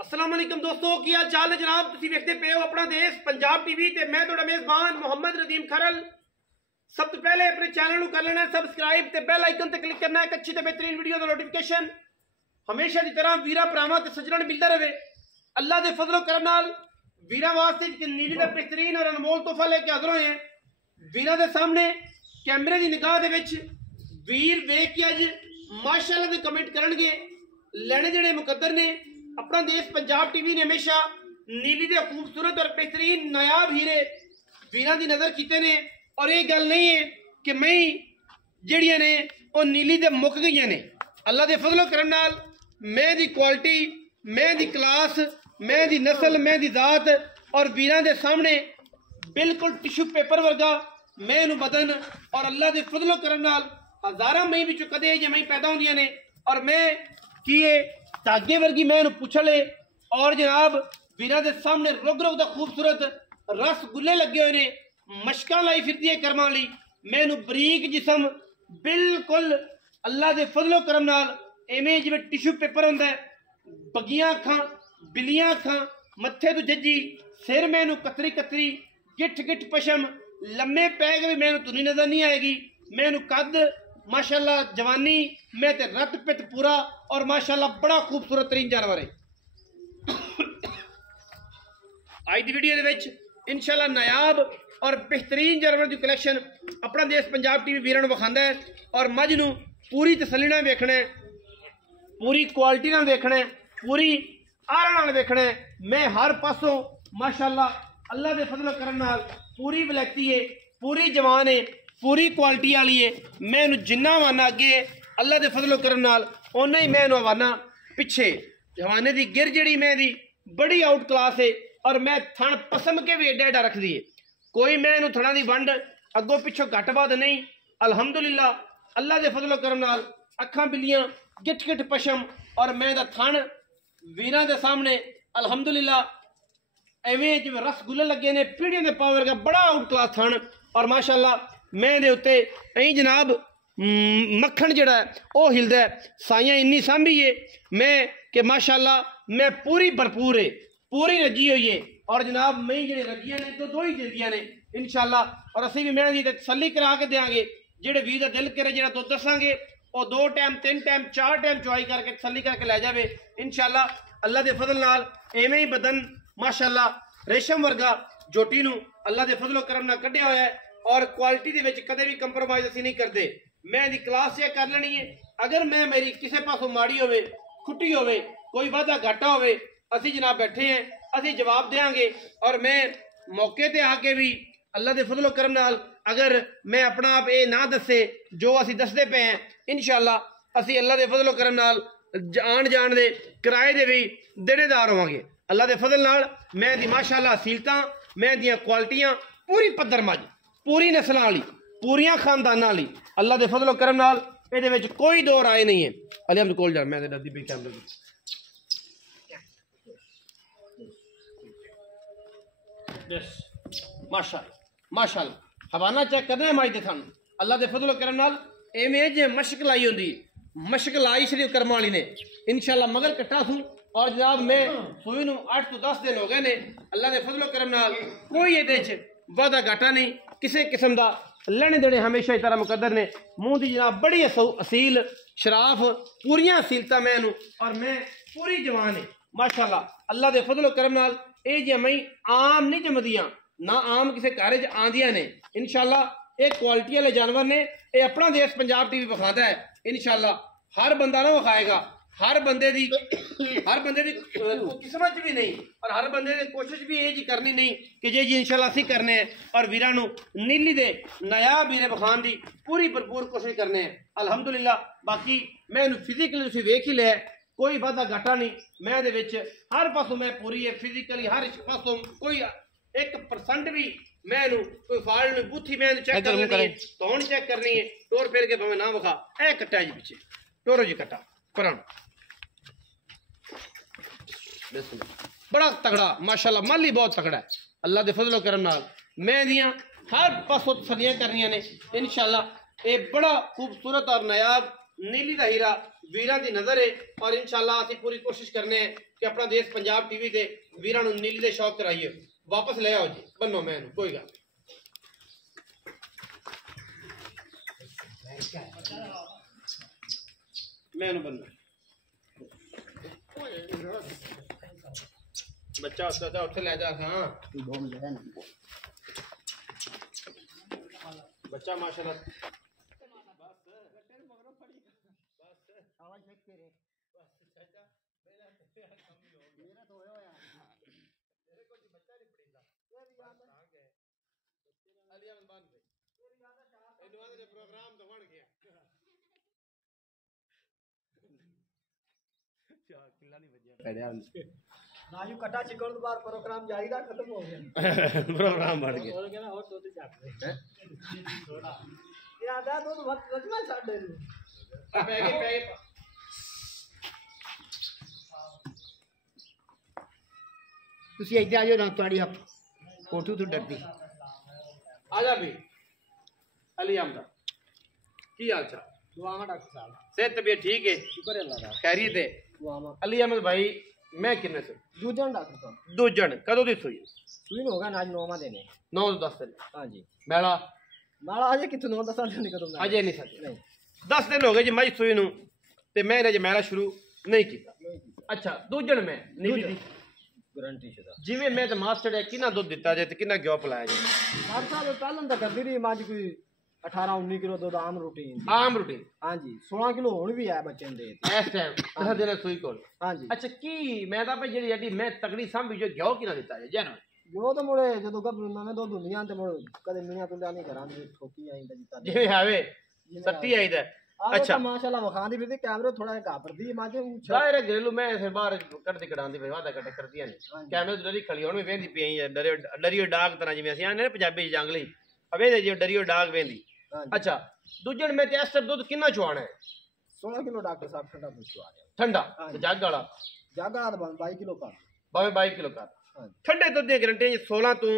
अस्सलाम वालेकुम दोस्तों, की हाल चाल है जनाब। तुसीं वेखदे पे हो अपना देश पंजाब टीवी ते मैं तुहाडा मेज़बान मोहम्मद रदीम खरल। सब तो पहले अपने चैनल कर लेना सबसक्राइब ते बेल आइकन ते क्लिक करना है। अच्छी ते बेहतरीन वीडियो का नोटिफिकेशन हमेशा की तरह वीरा भरावां ते सज्जणां मिलता रहे। अल्लाह के फजलो करम नाल वीरा वास्ते एक नीली का बेहतरीन और अनमोल तोहफा लेके हाज़र होए हैं। वीरा के सामने कैमरे की निगाह दे विच वीर वेख के अज माशाअल्लाह दे कमेंट करनगे। लेने देने मुकद्दर ने। अपना देश पंजाब टीवी ने हमेशा नीली दे खूबसूरत और बेहतरीन नायाब हीरे वीरां दी नज़र कीते ने। और ये गल नहीं है कि मैं जड़ियां ने वो नीली दे मुक गई ने। अल्लाह के फजलो करम नाल मैं दी क्वालिटी, मैं दी क्लास, मैं दी नस्ल, मैं दी जात और वीरां दे सामने बिल्कुल टिश्यू पेपर वर्गा मैं नू बदन। और अल्लाह के फजलो करम नाल हज़ारां मई विच कदे जे मई पैदा होंदियां ने और मैं की धागे वर्गी मैं पुछले। और जनाब वीरां दे सामने रुग रुग दा खूबसूरत रसगुल्ले लगे हुए ने। मशकां लाई फिरदी है करमां लई। मैनू बरीक जिसम बिल्कुल अल्लाह के फजलो करम नाल इवें जिवें टिश्यू पेपर होंदा है। बगियां अखां, बिलियां अखां, मत्थे तो जज्जी, सिर मैनू कतरी कतरी, गिठ गिठ पशम, लम्मे पै के भी मैनू तुनी नजर नहीं आएगी। मैनू कद माशाअल्लाह जवानी मैं ते रत पित पूरा और माशाअल्लाह बड़ा खूबसूरत तरीन जानवर है। आज की वीडियो दे विच इंशाअल्लाह नायाब और बेहतरीन जानवर की कलैक्शन अपना देश पंजाब टीवी वीरां नूं विखांदा है। और मझ नूं पूरी तसल्ली नाल वेखना है, पूरी क्वालिटी नाल वेखना है, पूरी आरा नाल वेखना है। मैं हर पासों माशाअल्लाह अल्लाह के फजलो करम नाल पूरी वलैती है, पूरी जवान है, पूरी क्वालिटी वाली है। मैं जिन्ना हवाना अगे अल्लाह के फजलो करम नाल उन्ना ही मैं हवाना पिछे। हवाने की गिर जड़ी मैं दी बड़ी आउट क्लास है। और मैं थण पसम के भी एडा एडा रखदी है। कोई मैं इनू थणा दी वंड अगों पिछों घट बद नहीं। अल्हम्दुलिल्लाह अल्लाह के फजलो करम नाल अखां बिलियां, गिठ गिठ पशम और मैं दा थण वीरां दे सामने अल्हम्दुलिल्लाह एवें जिवें रसगुल्ले लगे ने पीढ़ियों के पावर का बड़ा आउट क्लास थण। और माशाअल्लाह मैं दे उत्ते अं जनाब मक्खन जड़ा वह हिलदा है। साइयां इन्नी सांभी है मैं कि माशाअल्लाह मैं पूरी भरपूर है, पूरी रजी हुई है। और जनाब मई जी रजियां ने तो दो ही जल्दियां ने इंशाअल्लाह। और असीं भी मैं दी तसल्ली करा के देंगे। जेड़े वीर दा दिल करे जेड़ा दुध दसांगे वो 2 टाइम 3 टाइम 4 टाइम चुआई करके तसल्ली करके लै जावे इंशाअल्लाह। अल्लाह के फजल नाल एवें ही बदन माशाअल्लाह रेशम वर्गा जोटी नूं अल्लाह के फजलो करम नाल कढ़िया होया है। और क्वालिटी दे विच कदे भी कंप्रोमाइज असीं नहीं करते। मैं दी क्लास चेक कर लेनी है। अगर मैं मेरी किसी पासों माड़ी होवे, खुट्टी होवे, कोई वाधा घाटा होवे, असीं जनाब बैठे हैं, असीं जवाब देंगे। और मैं मौके ते आके भी अल्लाह के फजलो करम नाल अगर मैं अपना आप ये ना दसे जो असीं दसदे पे हैं इंशाअल्लाह असीं अल्लाह के फजलो करम नाल आन जान दे किराए दे भी देनेदार होवांगे अल्लाह के फजल नाल। मैं दी माशाअल्लाह असीलतां, मैं दियां क्वालिटियां पूरी पद्धर मज, पूरी नस्लां वाली, पूरियां खानदानां वाली अल्लाह के फजलो करम नाल इहदे विच कोई दो राय नहीं है। अली हम कोल जा मैं डरदी पई कैमरे माशाअल्लाह माशाअल्लाह हवाना चेक करना है माई दे थानू अल्लाह के फजलो करम नाल इवें जे मशक लाई होंदी। मशक लाई सिर्फ कर्म वाली ने इंशाअल्लाह मगर कट्टा थू। और जनाब मैं सूई नूं 8 तो 10 दिन हो गए ने अल्लाह के फजलो करम नाल कोई ये वादा घाटा नहीं किसी किस्म का। लेने देने हमेशा ही तरह मुकद्दर ने। मुंह की जनाब बड़ी असील शराफ पूरियां असीलता मैनू और मैं पूरी जवान है माशाअल्लाह अल्लाह के फजलो करम नाल। ये जी मई आम नहीं जमदियां ना आम किसी घर च आंदियां ने इंशाअल्लाह। ये क्वालिटी वाले जानवर ने। ये अपना देश पंजाब टीवी विखाता है इंशाअल्लाह। हर बंदा ना विखाएगा, हर बंदे दी किस्मत भी नहीं और हर बंदे की कोशिश भी ये जी करनी नहीं कि जे जी इंशाअल्लाह असीं करने हैं। और वीरां नूं नीली दे नायाब वीरे विखाण दी पूरी भरपूर कोशिश करने हैं अल्हम्दुलिल्लाह। बाकी मैं फिजिकली तुसीं वेख ही लिया, कोई वाधा घाटा नहीं। मैं दे विच हर पासों मैं पूरी है फिजिकली हर पासों कोई 1% भी मैं कोई फाल्ट नहीं। बूथी मैं चेक करनी है, तौण चेक करनी है, टोर फेर के भावें ना विखा। ए कट्टा जी पिछे टोरो जी कट्टा पर बड़ा तगड़ा माशाअल्लाह माली बहुत तगड़ा है अल्लाह के फजलो करम नाल। मैं दियां हर पासों तसल्लियां करनियां ने इंशाअल्लाह। ये बड़ा खूबसूरत और नायाब नीली का हीरा वीरां दी नज़र है और इंशाल्लाह असीं पूरी कोशिश करने कि अपना देश पंजाब टीवी ते वीरां नूं नीली दे शौक कराइए वापस ले आओ जी बनो मैं कोई गल मैं बनना बच्चा उसका उठे ले जा हाँ बच्चा माशाल्लाह प्रोग्राम तो बन गया नाजू कटा चिकन तो बाद प्रोग्राम जारी था खत्म हो गया प्रोग्राम बढ़ गया और कहना और तो जाते थोड़ा याद आ तो वक्त रचना छाड़ दे पैके ਤੁਸੀਂ ਇੱਥੇ ਆ ਜਾਓ ਨਾ ਤੁਹਾਡੀ ਫੋਟੋ ਤੋਂ ਡਰਦੀ आजा भी अली अहमद की हाल चाल ਦੁਆਵਾਂ ਡਾਕਟਰ ਸਾਹਿਬ सेहत तबीयत ठीक है ਸ਼ੁਕਰ ਹੈ ਅੱਲਾਹ ਦਾ खैरियत है ਦੁਆਵਾਂ अली अहमद भाई मैं किन्ने से ਦੂਜਾ ਡਾਕਟਰ ਸਾਹਿਬ दूजन कदों दी सुई ਸੂਈ ਨੂੰ ਹੋਗਾ ਨਾ ਅੱਜ 9ਵਾਂ ਦਿਨ ਹੈ 9 ਤੋਂ 10 दिन ਹਾਂਜੀ मेला ਨਾਲਾ ਅਜੇ ਕਿਥੋਂ 9 10 ਦਿਨ ਕਦੋਂ ਦਾ अजे नहीं सकते ਨਹੀਂ 10 दिन हो गए जी मई सुई नू ते मैं अजे मेला शुरू नहीं किया अच्छा दूजन मैं नीली दी ਗਰੰਟੀ ਸ਼ੁਦਾ जिवें मैं ते मास्टर है किना दूध दिता जाए ते किना घ्यो पिलाया जाए ਡਾਕਟਰ ਸਾਹਿਬ ਪਹਿਲਾਂ ਤਾਂ ਕਰਦੀ ਰਹੀ ਮੱਝ ਕੋਈ 18 19 ਕਿਲੋ ਦੁੱਧ ਆਮ ਰੂਟੀਨ आम रूटीन ਹਾਂਜੀ 16 ਕਿਲੋ ਹੁਣ ਵੀ ਹੈ ਬੱਚੇ ਦੇ इस टाइम 10 दिन सुई कोल ਹਾਂਜੀ अच्छा की मैं तां भाई जेडी अड्डी मैं तगड़ी सांभी जो घ्यो किना दिता जाए जैन ਜੋ ਤਾਂ ਮੁੜੇ ਜਦੋਂ ਗੱਭ ਨਵੇਂ ਦੁੱਧ ਹੁੰਦੀਆਂ ਤੇ ਮੁੜ ਕਦੇ ਮੀਆਂ ਤੁਲਿਆ ਨਹੀਂ ਕਰਾਂ ਦੀ ਠੋਕੀ ਆਈ ਤਾਂ ਜਿੱਤਾ ਜਿਵੇਂ ਆਵੇ ਸੱਟੀ ਆਈਦਾ ਅੱਛਾ ਮਾਸ਼ਾਅੱਲਾ ਵਖਾਂਦੀ ਫਿਰਦੀ ਕੈਮਰੇ ਥੋੜਾ ਜਿਹਾ ਘਾਬਰਦੀ ਮਾਝੇ ਉਹ ਜ਼ਾਹਿਰ ਘਰੇਲੂ ਮੈਂ ਫਿਰ ਬਾਹਰ ਕੱਢਦੀ ਕਢਾਉਂਦੀ ਫਿਰ ਵਾਦਾ ਕੱਟ ਕਰਦੀਆਂ ਨੇ ਕੈਮਰੇ ਤੋਂ ਡਰੀ ਖਲੀ ਹੁਣ ਵੀ ਵੇਂਦੀ ਪਈ ਆ ਡਰੀਓ ਡਾਗ ਤਰ੍ਹਾਂ ਜਿਵੇਂ ਅਸੀਂ ਆਨੇ ਪੰਜਾਬੀ ਚ ਜੰਗਲੀ ਅਵੇ ਜਿਵੇਂ ਡਰੀਓ ਡਾਗ ਵੇਂਦੀ ਅੱਛਾ ਦੂਜੇ ਮੈਂ ਤੇ ਇਸ ਟਾਈਮ ਦੁੱਧ ਕਿੰਨਾ ਚੁਆਣਾ ਹੈ 16 ਕਿਲੋ ਡਾਕਟਰ ਸਾਹਿਬ ਠੰਡਾ ਪੁੱਛਵਾ ਰਿਹਾ ਠੰਡਾ ਤੇ ਜੱਗ ਵਾਲਾ ਜਾਗਾ ਦਾ 22 ਕਿਲੋ ਕਰ ਭਾਵੇਂ 22 ਕਿਲੋ ਕਰ ਹਾਂਜੀ ਠੰਡੇ ਦੁੱਧ ਦੀਆਂ ਗਰੰਟੀਆਂ 16 ਤੋਂ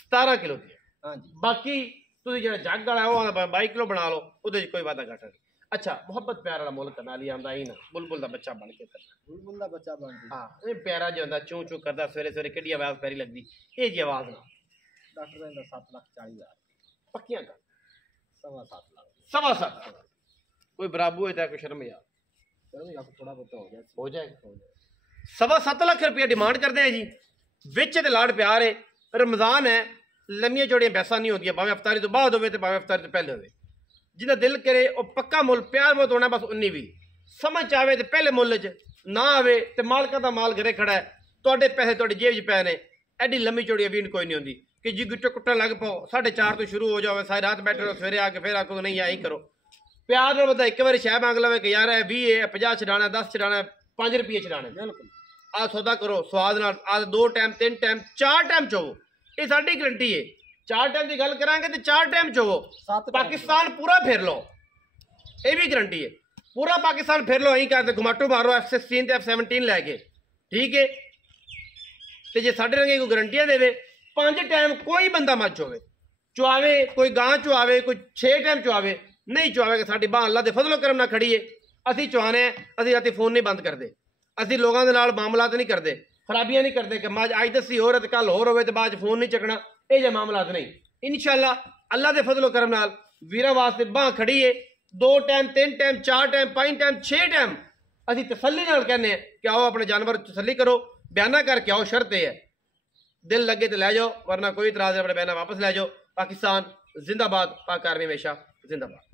17 ਕਿਲੋ ਦੀ ਹਾਂਜੀ ਬਾਕੀ ਤੁਸੀਂ ਜਿਹੜਾ ਜੱਗ ਵਾਲਾ ਉਹ ਆਂਦਾ 22 ਕਿਲੋ ਬਣਾ ਲਓ ਉਹਦੇ ਚ ਕੋਈ ਵਾਦਾ ਘਾਟਾ ਨਹੀਂ ਅੱਛਾ ਮੁਹੱਬਤ ਪਿਆਰ ਵਾਲਾ ਮੁੱਲ ਕਰਨਾ ਲਈ ਆਂਦਾ ਹੀ ਨਾ ਬੁਲਬੁਲ ਦਾ ਬੱਚਾ ਬਣ ਕੇ ਕਰਨਾ ਬੁਲਬੁਲ ਦਾ ਬੱਚਾ ਬਣ ਗਿਆ ਹਾਂ ਇਹ ਪਿਆਰਾ ਜਿਹਾ ਹੁੰਦਾ ਚੂੰ ਚੂੰ ਕਰਦਾ ਸਵੇਰੇ ਸਵੇਰੇ ਕਿੱਡੀ ਆਵਾਜ਼ ਪਿਆਰੀ ਲੱਗਦੀ ਇਹ ਜੀ ਆਵਾਜ਼ ਨਾ ਡਾਕਟਰ ਦਾ 7,40,000 ਪੱਕੀਆਂ ਕਰ 7.5 ਲੱਖ सवा सात कोई बराबू है कोई शर्म यार चलो या थोड़ा बहुत हो गया हो जाएगा 7.25 लाख रुपया डिमांड करते हैं जी विच ते लाड़ प्यार है रमजान है लम्मियां चौड़ियां पैसा नहीं होती भावें अफ्तारी तो बाद होवे ते भावें अफ्तारी तो पहले होवे जिन्दा दिल करे वो पक्का मुल प्यार मुल होना बस उन्नी भी समझ आवे ते पहले मुल च ना आवे ते मालका दा माल घरे खड़ा है तुहाडे पैसे तुहाडी जेब च पै ने एडी लम्मी चौड़ी अवीन कोई नहीं होंदी कि जी गुट्टे कुट्टन लग पाओ 4:30 तो शुरू हो जाओ सारी रात बैठे रहो सवेरे आके फिर आको नहीं यही करो प्यार नाल बंदा एक बार शह मांग लवे कि यार 20 है 50 छड़ाना 10 छड़ाना 5 रुपये छड़ाने बिल्कुल आ सौदा करो स्वाद नाल आज 2 टाइम 3 टाइम 4 टाइम चोवो ये साडी गारंटी है 4 टाइम की गल करांगे तो 4 टाइम चोवो पाकिस्तान पूरा फिर लो ये भी गारंटी है पूरा पाकिस्तान फिर लो यही करते घुमाटू मारो F16 ते F17 लैके ठीक है तो जे साढ़े रंगे कोई गारंटियां देवे 5 टाइम कोई बंदा मच होवे चुआवे कोई गां चुआवे कोई 6 टाइम चुआवे नहीं चुआवे कि साडी बां अल्लाह दे फजलो करम ना खड़ी है असी चुआने असी राती फोन नहीं बंद करते असी लोगों के नाल मामलात नहीं करते खराबियां नहीं करते कि मज अज दसी होर ते कल होर होवे ते बाद फोन नहीं चकना ये जे मामलात नहीं इंशाअल्लाह अल्लाह दे फजलो करम नाल वीरां वास्ते बां खड़ी है 2 time 3 time 4 time 5 time 6 time असी तसल्ली नाल कहने कि आओ अपने जानवर तसल्ली करो बयाना करके आओ शर्त है दिल लगे तो लै जाओ वरना कोई इतराज अपने बहना वापस लै जाओ पाकिस्तान जिंदाबाद पाक आर्मी हमेशा जिंदाबाद।